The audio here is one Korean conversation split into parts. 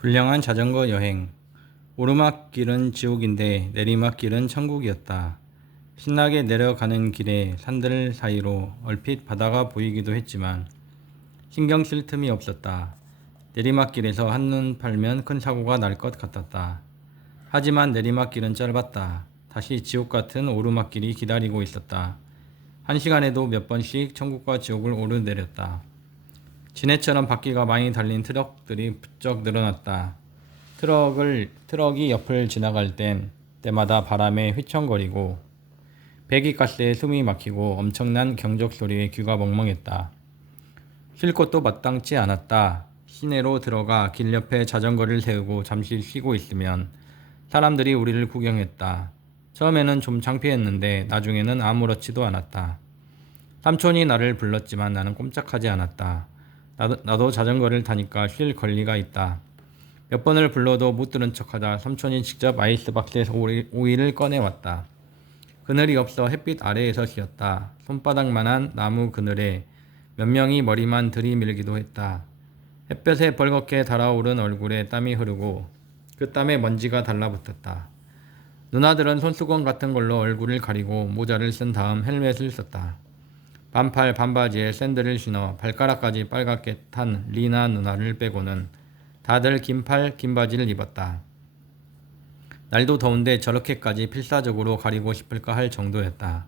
불량한 자전거 여행. 오르막길은 지옥인데 내리막길은 천국이었다. 신나게 내려가는 길에 산들 사이로 얼핏 바다가 보이기도 했지만 신경 쓸 틈이 없었다. 내리막길에서 한눈 팔면 큰 사고가 날 것 같았다. 하지만 내리막길은 짧았다. 다시 지옥 같은 오르막길이 기다리고 있었다. 한 시간에도 몇 번씩 천국과 지옥을 오르내렸다. 지네처럼 바퀴가 많이 달린 트럭들이 부쩍 늘어났다. 트럭이 옆을 지나갈 때마다 바람에 휘청거리고 배기가스에 숨이 막히고 엄청난 경적 소리에 귀가 멍멍했다. 쉴 곳도 마땅치 않았다. 시내로 들어가 길 옆에 자전거를 세우고 잠시 쉬고 있으면 사람들이 우리를 구경했다. 처음에는 좀 창피했는데 나중에는 아무렇지도 않았다. 삼촌이 나를 불렀지만 나는 꼼짝하지 않았다. 나도 자전거를 타니까 쉴 권리가 있다. 몇 번을 불러도 못 들은 척하다 삼촌이 직접 아이스박스에서 오이를 꺼내왔다. 그늘이 없어 햇빛 아래에서 쉬었다. 손바닥만한 나무 그늘에 몇 명이 머리만 들이밀기도 했다. 햇볕에 벌겋게 달아오른 얼굴에 땀이 흐르고 그 땀에 먼지가 달라붙었다. 누나들은 손수건 같은 걸로 얼굴을 가리고 모자를 쓴 다음 헬멧을 썼다. 반팔 반바지에 샌들을 신어 발가락까지 빨갛게 탄 리나 누나를 빼고는 다들 긴팔 긴바지를 입었다. 날도 더운데 저렇게까지 필사적으로 가리고 싶을까 할 정도였다.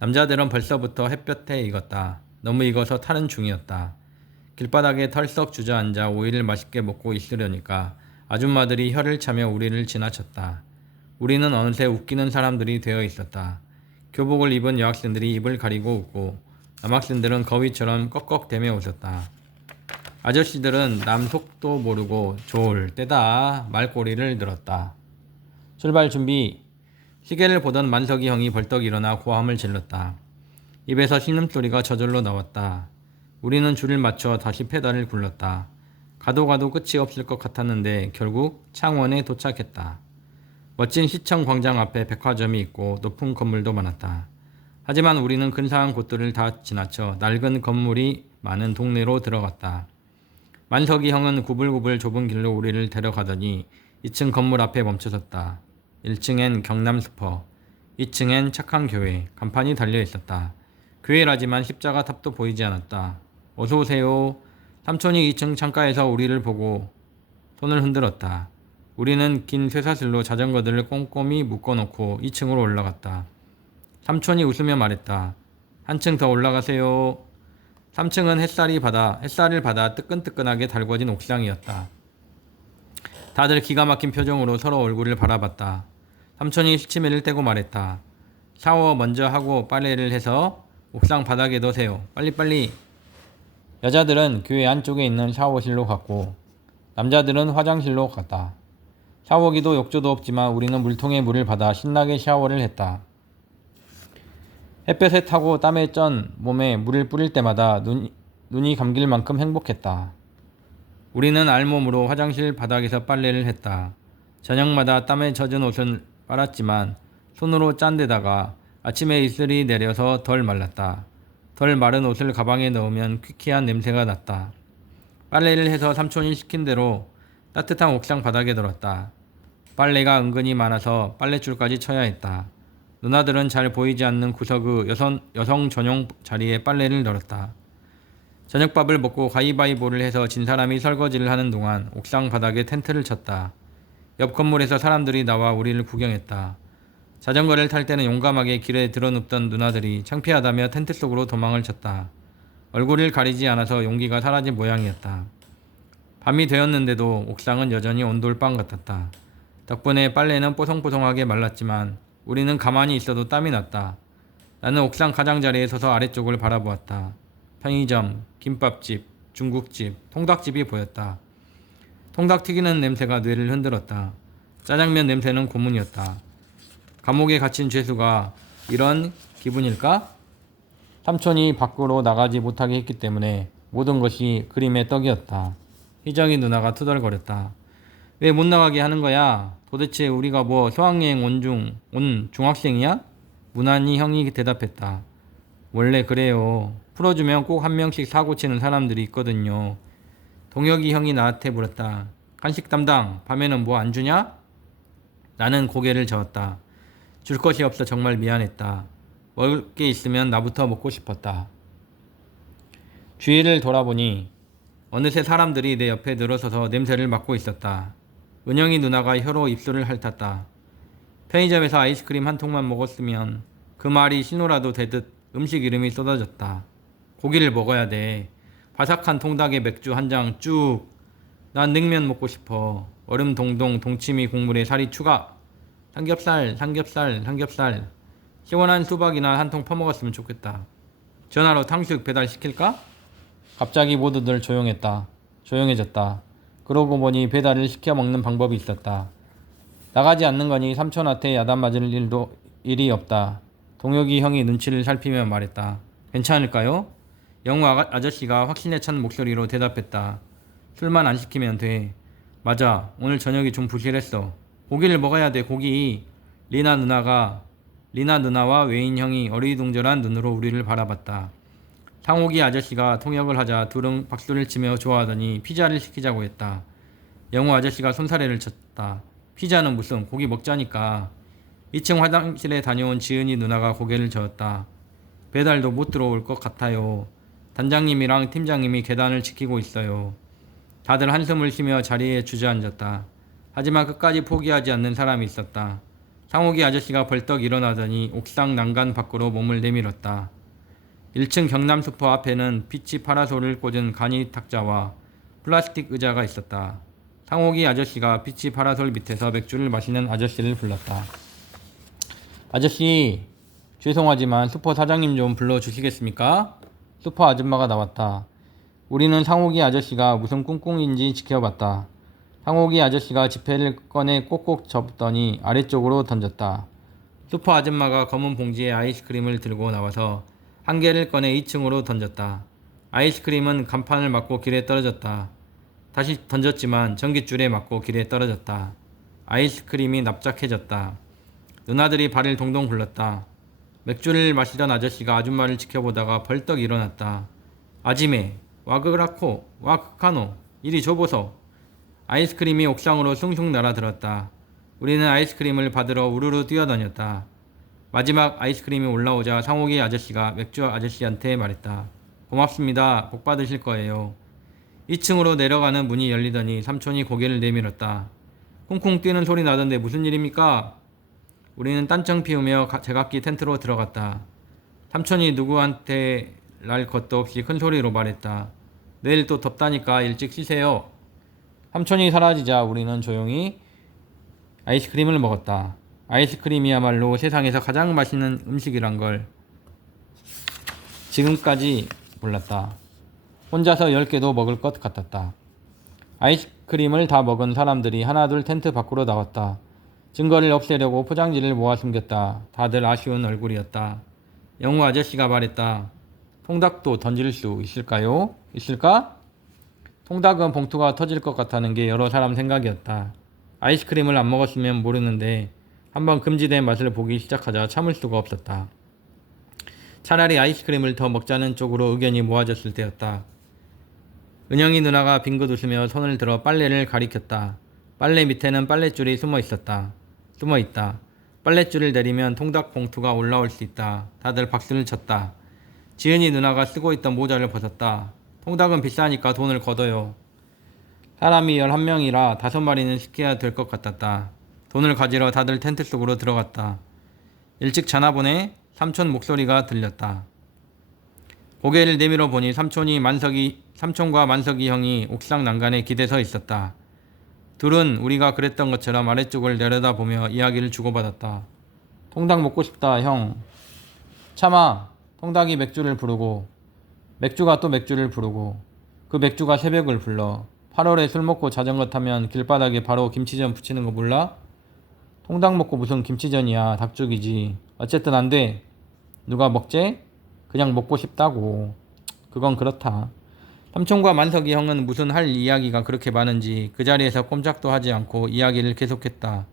남자들은 벌써부터 햇볕에 익었다. 너무 익어서 타는 중이었다. 길바닥에 털썩 주저앉아 오이를 맛있게 먹고 있으려니까 아줌마들이 혀를 차며 우리를 지나쳤다. 우리는 어느새 웃기는 사람들이 되어 있었다. 교복을 입은 여학생들이 입을 가리고 웃고 남학생들은 거위처럼 꺽꺽대며 웃었다. 아저씨들은 남 속도 모르고 좋을 때다 말꼬리를 들었다. 출발 준비. 시계를 보던 만석이 형이 벌떡 일어나 고함을 질렀다. 입에서 신음소리가 저절로 나왔다. 우리는 줄을 맞춰 다시 페달을 굴렀다. 가도 끝이 없을 것 같았는데 결국 창원에 도착했다. 멋진 시청 광장 앞에 백화점이 있고 높은 건물도 많았다. 하지만 우리는 근사한 곳들을 다 지나쳐 낡은 건물이 많은 동네로 들어갔다. 만석이 형은 구불구불 좁은 길로 우리를 데려가더니 2층 건물 앞에 멈춰섰다. 1층엔 경남 슈퍼, 2층엔 착한 교회, 간판이 달려 있었다. 교회라지만 십자가 탑도 보이지 않았다. 어서 오세요. 삼촌이 2층 창가에서 우리를 보고 손을 흔들었다. 우리는 긴 쇠사슬로 자전거들을 꼼꼼히 묶어놓고 2층으로 올라갔다. 삼촌이 웃으며 말했다. 한층 더 올라가세요. 3층은 햇살을 받아 뜨끈뜨끈하게 달궈진 옥상이었다. 다들 기가 막힌 표정으로 서로 얼굴을 바라봤다. 삼촌이 시치미를 떼고 말했다. 샤워 먼저 하고 빨래를 해서 옥상 바닥에 넣으세요. 빨리빨리. 여자들은 교회 안쪽에 있는 샤워실로 갔고 남자들은 화장실로 갔다. 샤워기도 욕조도 없지만 우리는 물통에 물을 받아 신나게 샤워를 했다. 햇볕에 타고 땀에 쩐 몸에 물을 뿌릴 때마다 눈이 감길 만큼 행복했다. 우리는 알몸으로 화장실 바닥에서 빨래를 했다. 저녁마다 땀에 젖은 옷은 빨았지만 손으로 짠 데다가 아침에 이슬이 내려서 덜 말랐다. 덜 마른 옷을 가방에 넣으면 퀴퀴한 냄새가 났다. 빨래를 해서 삼촌이 시킨 대로 따뜻한 옥상 바닥에 널었다. 빨래가 은근히 많아서 빨랫줄까지 쳐야 했다. 누나들은 잘 보이지 않는 구석의 여성 전용 자리에 빨래를 널었다. 저녁밥을 먹고 가위바위보를 해서 진 사람이 설거지를 하는 동안 옥상 바닥에 텐트를 쳤다. 옆 건물에서 사람들이 나와 우리를 구경했다. 자전거를 탈 때는 용감하게 길에 드러눕던 누나들이 창피하다며 텐트 속으로 도망을 쳤다. 얼굴을 가리지 않아서 용기가 사라진 모양이었다. 밤이 되었는데도 옥상은 여전히 온돌방 같았다. 덕분에 빨래는 뽀송뽀송하게 말랐지만 우리는 가만히 있어도 땀이 났다. 나는 옥상 가장자리에 서서 아래쪽을 바라보았다. 편의점, 김밥집, 중국집, 통닭집이 보였다. 통닭 튀기는 냄새가 뇌를 흔들었다. 짜장면 냄새는 고문이었다. 감옥에 갇힌 죄수가 이런 기분일까? 삼촌이 밖으로 나가지 못하게 했기 때문에 모든 것이 그림의 떡이었다. 희정이 누나가 투덜거렸다. 왜 못 나가게 하는 거야? 도대체 우리가 뭐 수학여행 온 중학생이야? 무난히 형이 대답했다. 원래 그래요. 풀어주면 꼭 한 명씩 사고 치는 사람들이 있거든요. 동혁이 형이 나한테 물었다. 간식 담당, 밤에는 뭐 안 주냐? 나는 고개를 저었다. 줄 것이 없어 정말 미안했다. 먹을 게 있으면 나부터 먹고 싶었다. 주위를 돌아보니 어느새 사람들이 내 옆에 늘어서서 냄새를 맡고 있었다. 은영이 누나가 혀로 입술을 핥았다. 편의점에서 아이스크림 한 통만 먹었으면 그 말이 신호라도 되듯 음식 이름이 쏟아졌다. 고기를 먹어야 돼. 바삭한 통닭에 맥주 한 장 쭉. 난 냉면 먹고 싶어. 얼음 동동 동치미 국물에 살이 추가. 삼겹살 삼겹살 삼겹살. 시원한 수박이나 한 통 퍼먹었으면 좋겠다. 전화로 탕수육 배달 시킬까? 갑자기 모두들 조용해졌다. 그러고 보니 배달을 시켜 먹는 방법이 있었다. 나가지 않는 거니 삼촌한테 야단 맞을 일이 없다. 동혁이 형이 눈치를 살피며 말했다. 괜찮을까요? 영우 아저씨가 확신에 찬 목소리로 대답했다. 술만 안 시키면 돼. 맞아. 오늘 저녁이 좀 부실했어. 고기를 먹어야 돼. 고기. 리나 누나와 웨인 형이 어리둥절한 눈으로 우리를 바라봤다. 상옥이 아저씨가 통역을 하자 둘은 박수를 치며 좋아하더니 피자를 시키자고 했다. 영우 아저씨가 손사래를 쳤다. 피자는 무슨, 고기 먹자니까. 2층 화장실에 다녀온 지은이 누나가 고개를 저었다. 배달도 못 들어올 것 같아요. 단장님이랑 팀장님이 계단을 지키고 있어요. 다들 한숨을 쉬며 자리에 주저앉았다. 하지만 끝까지 포기하지 않는 사람이 있었다. 상옥이 아저씨가 벌떡 일어나더니 옥상 난간 밖으로 몸을 내밀었다. 1층 경남슈퍼 앞에는 피치 파라솔을 꽂은 간이 탁자와 플라스틱 의자가 있었다. 상옥이 아저씨가 피치 파라솔 밑에서 맥주를 마시는 아저씨를 불렀다. 아저씨, 죄송하지만 슈퍼 사장님 좀 불러주시겠습니까? 슈퍼 아줌마가 나왔다. 우리는 상옥이 아저씨가 무슨 꿍꿍인지 지켜봤다. 상옥이 아저씨가 지폐를 꺼내 꼭꼭 접더니 아래쪽으로 던졌다. 슈퍼 아줌마가 검은 봉지에 아이스크림을 들고 나와서 한 개를 꺼내 2층으로 던졌다. 아이스크림은 간판을 맞고 길에 떨어졌다. 다시 던졌지만 전깃줄에 맞고 길에 떨어졌다. 아이스크림이 납작해졌다. 누나들이 발을 동동 굴렀다. 맥주를 마시던 아저씨가 아줌마를 지켜보다가 벌떡 일어났다. 아지매, 와그라코, 와크카노, 이리 줘보소. 아이스크림이 옥상으로 숭숭 날아들었다. 우리는 아이스크림을 받으러 우르르 뛰어다녔다. 마지막 아이스크림이 올라오자 상옥이 아저씨가 맥주 아저씨한테 말했다. 고맙습니다. 복 받으실 거예요. 2층으로 내려가는 문이 열리더니 삼촌이 고개를 내밀었다. 쿵쿵 뛰는 소리 나던데 무슨 일입니까? 우리는 딴청 피우며 제각기 텐트로 들어갔다. 삼촌이 누구한테 날 것도 없이 큰 소리로 말했다. 내일 또 덥다니까 일찍 쉬세요. 삼촌이 사라지자 우리는 조용히 아이스크림을 먹었다. 아이스크림이야말로 세상에서 가장 맛있는 음식이란 걸 지금까지 몰랐다. 혼자서 10개도 먹을 것 같았다. 아이스크림을 다 먹은 사람들이 하나둘 텐트 밖으로 나왔다. 증거를 없애려고 포장지를 모아 숨겼다. 다들 아쉬운 얼굴이었다. 영우 아저씨가 말했다. 통닭도 던질 수 있을까요? 있을까? 통닭은 봉투가 터질 것 같다는 게 여러 사람 생각이었다. 아이스크림을 안 먹었으면 모르는데 한번 금지된 맛을 보기 시작하자 참을 수가 없었다. 차라리 아이스크림을 더 먹자는 쪽으로 의견이 모아졌을 때였다. 은영이 누나가 빙긋 웃으며 손을 들어 빨래를 가리켰다. 빨래 밑에는 빨랫줄이 숨어 있다. 빨랫줄을 내리면 통닭 봉투가 올라올 수 있다. 다들 박수를 쳤다. 지은이 누나가 쓰고 있던 모자를 벗었다. 통닭은 비싸니까 돈을 걷어요. 사람이 11명이라 5마리는 시켜야 될 것 같았다. 돈을 가지러 다들 텐트 속으로 들어갔다. 일찍 자나 보네? 삼촌 목소리가 들렸다. 고개를 내밀어 보니 삼촌과 만석이 형이 옥상 난간에 기대서 있었다. 둘은 우리가 그랬던 것처럼 아래쪽을 내려다보며 이야기를 주고받았다. 통닭 먹고 싶다, 형. 참아. 통닭이 맥주를 부르고 맥주가 또 맥주를 부르고 그 맥주가 새벽을 불러. 8월에 술 먹고 자전거 타면 길바닥에 바로 김치전 붙이는 거 몰라? 통닭 먹고 무슨 김치전이야. 닭죽이지. 어쨌든 안 돼. 누가 먹재? 그냥 먹고 싶다고. 그건 그렇다. 삼촌과 만석이 형은 무슨 할 이야기가 그렇게 많은지 그 자리에서 꼼짝도 하지 않고 이야기를 계속했다.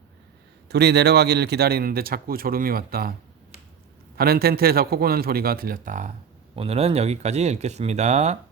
둘이 내려가기를 기다리는데 자꾸 졸음이 왔다. 다른 텐트에서 코 고는 소리가 들렸다. 오늘은 여기까지 읽겠습니다.